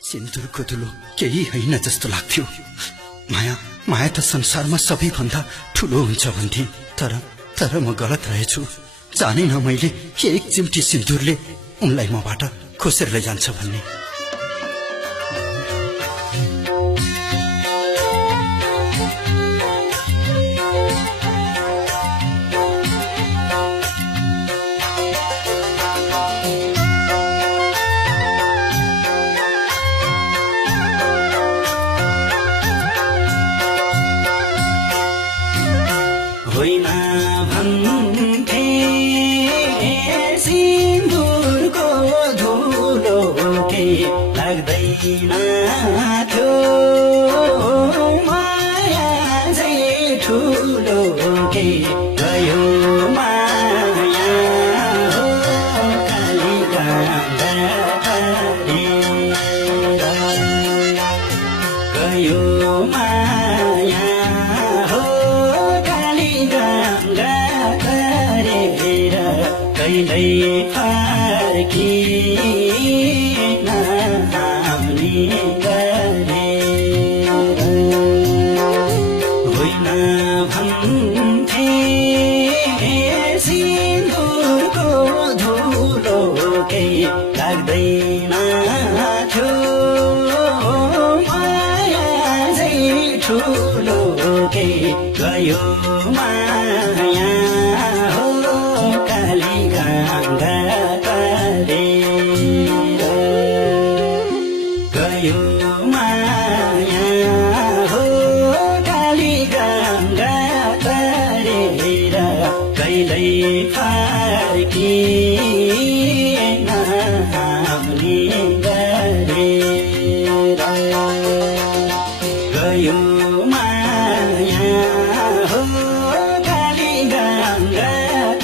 सिन्दुरको धुलो केही होइन जस्तो लाग्थ्यो। माया माया त संसारमा सबैभन्दा ठुलो हुन्छ भन्थे, तर म गलत रहेछु। जानेन मैले एक चिम्टी सिन्दुरले उनलाई मबाट खोसेर लैजान्छ भन्ने। होइन भन्थे सिन्दुरको धुलो के लाग्दैन थियो, माया चाहिँ ठुलो के गयो माया हो कालीगङ्गा तरेर गयो माया हो कालीगङ्गा तरेर कहिल्यै फर्किन आउने गरेर। होइन भन्थे सिन्दुरको धुलो केही लाग्दैन थियो, माया चाहिँ ठुलो केही गयो माया हो कालीगङ्गा तरेर गयो माया हो कालीगङ्गा तरेर कहिल्यै फर्किन आउने गरेर गयो माया हो कालीगङ्गा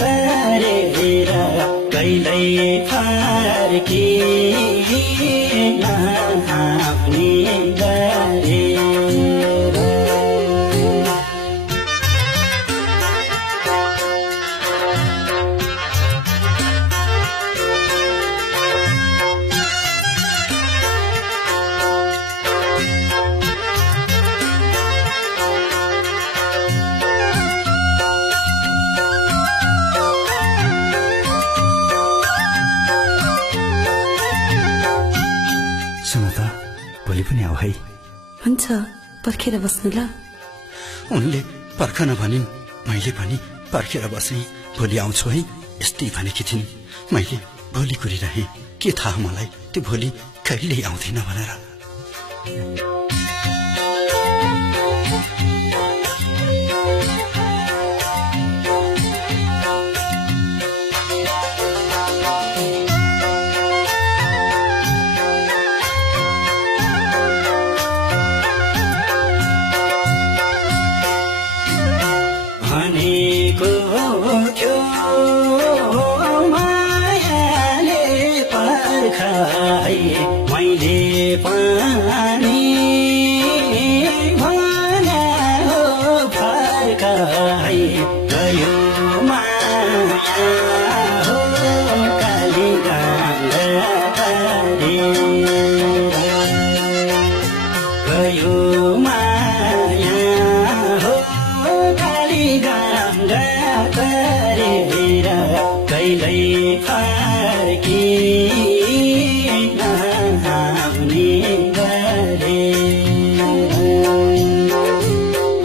तरेर कहिल्यै फर्किन आउने गरेर। सुन त, भोलि पनि आऊ है। हुन्छ, पर्खेर बस्नु ल। उनले पर्खन भनिन्, मैले पनि पर्खेर बसेँ। भोलि आउँछु है यस्तै भनेकी थिइन्। मैले भोलि कुरिरहेँ, के थाहा मलाई त्यो भोलि कहिल्यै आउँदैन भनेर। भनेको थियो मायाले पर्खाइ मैले पनि भने हो फर्काइ गयो माया हो कालीगङ्गा तरेर गयो माया हो कालीगङ्गा तरेर कहिल्यै फर्किन आउने गरेर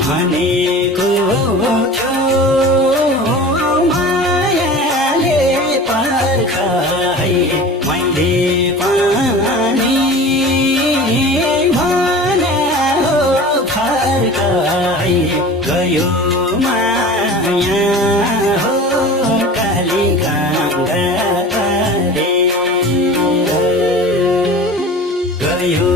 भनेको थियो मायाले पर्खाइ मैले पनि भने हो फर्काइ गयो माया हो कालीगङ्गा तरेर गयो